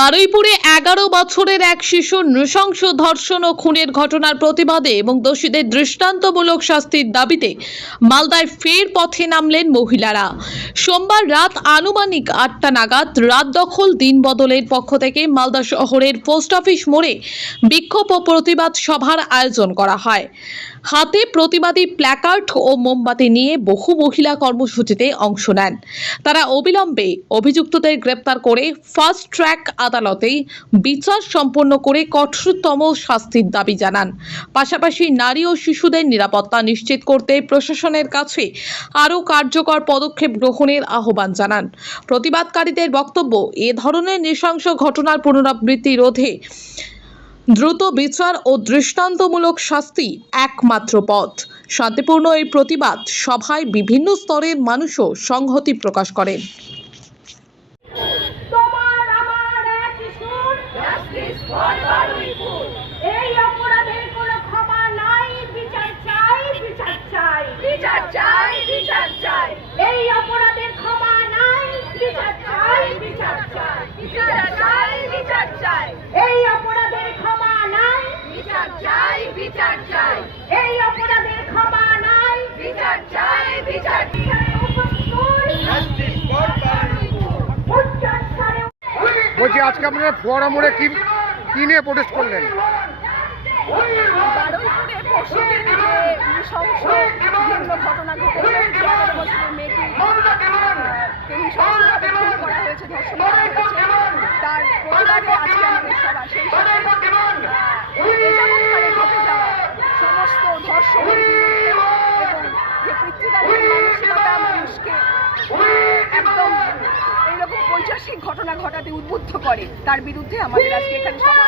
বারুইপুরে 11 বছরের এক শিশুর নৃশংস ধর্ষণ ও খুনের ঘটনার প্রতিবাদে এবং দোষীদের দৃষ্টান্তমূলক শাস্তির দাবিতে মালদায় ফের পথে নামলেন মহিলারা। সোমবার রাত আনুমানিক 8টা নাগাদ রাত দখল দিন বদলের পক্ষ থেকে মালদা শহরের পোস্ট অফিস মোড়ে বিক্ষোভ ও প্রতিবাদ সভার আয়োজন করা হয়। হাতে প্রতিবাদী প্ল্যাকার্ড ও মোমবাতি নিয়ে বহু মহিলা কর্মসূচিতে অংশ নেন। তারা অবিলম্বে অভিযুক্তদের গ্রেপ্তার করে ফাস্ট ট্র্যাক আদালতেই বিচার সম্পন্ন করে কঠোরতম শাস্তির দাবি জানান। পাশাপাশি নারী ও শিশুদের নিরাপত্তা নিশ্চিত করতে প্রশাসনের কাছে আরও কার্যকর পদক্ষেপ গ্রহণের আহ্বান জানান। প্রতিবাদকারীদের বক্তব্য, এ ধরনের নৃশংস ঘটনার পুনরাবৃত্তি রোধে দ্রুত বিচার ও দৃষ্টান্তমূলক শাস্তি একমাত্র পথ। শান্তিপূর্ণ এই প্রতিবাদ সভায় বিভিন্ন স্তরের মানুষও সংহতি প্রকাশ করেন। বলছি, আজকে আপনারা ফোয়ারা মোড়ে কি নিয়ে প্রোটেস্ট করলেন? বারুইপুরে পরশুদিন যে নৃশংস বিভিন্ন ঘটনা ঘটেছে, 11 বছরের মেয়েটি নৃশংসভাবে খুন করা হয়েছে, ধর্ষণ করা হয়েছে, তার প্রতিবাদে আজকে আমাদের সভা। সেই সাথে এ ঘটে যাওয়া সমস্ত ধর্ষণের বিরুদ্ধে এবং যে পিতৃদানের মানসিকতা মানুষকে একদম এইরকম পৈশাসিক ঘটনা ঘটাতে উদ্বুদ্ধ করে, তার বিরুদ্ধে আমাদের আজকে এখানে সভা।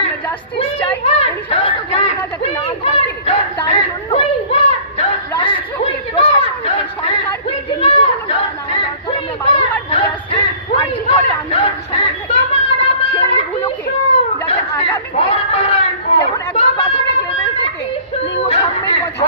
আমরা জাস্টিস চাই, এই সমস্ত ঘটনা যাতে না ঘটে তার জন্য রাষ্ট্রকে, প্রশাসনকে, সরকারকে যে নীতিগুলো নেওয়া দরকার আমরা বারবার বলে আসছি, আর যে করে আন্দোলন সময় থেকে সেইগুলোকে যাতে আগামীতে, যেমন একদম প্রাথমিক লেভেল থেকে লিঙ্গ সাম্যের কথা,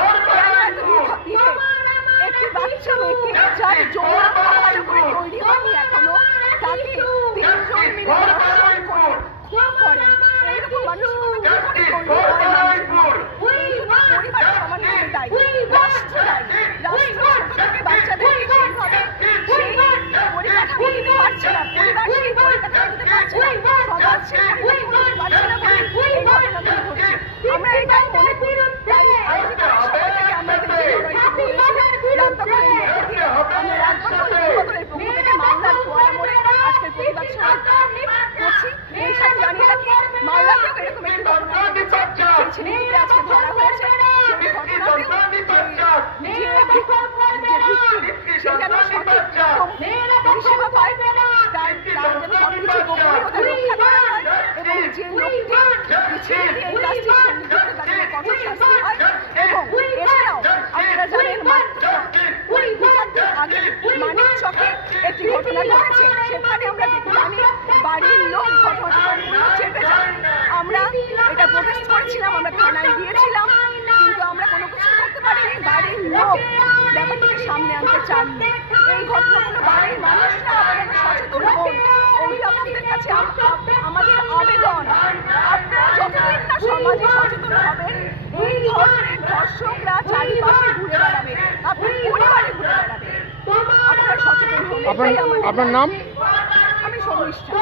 একটি বাচ্চা মেয়েকে যার যৌন ভালো করে তৈরি হয়নি এখনো, তাকে 3 জন মিলে ধর্ষণ করে খুন করেন, এইরকম মানসিকতা কি করে তৈরি হয়? এই জন্য পরিবার সমাজের দায়ী, রাষ্ট্র দায়ী। রাষ্ট্র ছোট থেকে বাচ্চাদেরকে সেইভাবে সেই পরিকাঠামো দিতে পারছে না, পরিবার সেই পরিকাঠামো দিতে পারছে না, সমাজ সেই পরিকাঠামো দিতে পারছে না বলে এই ঘটনাগুলো ঘটছে। আমরা এটাই মনে করি, তাই আজকে সবাই থেকে আমরা রাত দখলের মধ্যে দিয়ে আমরা রাত দখলের পক্ষ থেকে মালদার ফোয়ারা মোড়ে আজকের প্রতিবাদ সভা করছি। এই সাথে জানিয়ে রাখি, মালদাতেও এরকম একটি ঘটনা ঘটেছে, সেই ছেলেটিকে আজকে ধরা হয়েছে। সেই ঘটনাতেও সেখানে সঠিক পরিষেবা পায়, তার যেন সবকিছু গোপনীয়তা রক্ষা করা হয় এবং যে লোকটি ছেলেটি এই কাজটির সঙ্গে যুক্ত তাদের কঠোর শাস্তি হয়। এবং এছাড়াও আপনারা জানেন, মাত্র 2-4 দিন আগে মানিক চকে একটি ঘটনা ঘটেছে, সেখানে আমরা জানি বাড়ির লোক ঘটনাগুলো চেপে যায়। আমরা এটা প্রোটেস্ট করেছিলাম, আমরা থানায় গিয়েছিলাম, কিন্তু আমরা কোনো কিছু করতে পারিনি। বাড়ির লোক ব্যাপারটিকে সামনে আনতে চাননি। এই ঘটনাগুলো বাড়ির মানুষরা আপনারা সচেতন হন। অভিভাবকদের কাছে আমাদের আবেদন, আপনারা যতদিন না সমাজে সচেতন হবেন, এই ধরনের ধর্ষকরা চারিপাশে ঘুরে বেড়াবে, আপনার পরিবারে ঘুরে বেড়াবে। আপনারা সচেতন হন। আপনার নাম? আমি শর্মিষ্ঠা।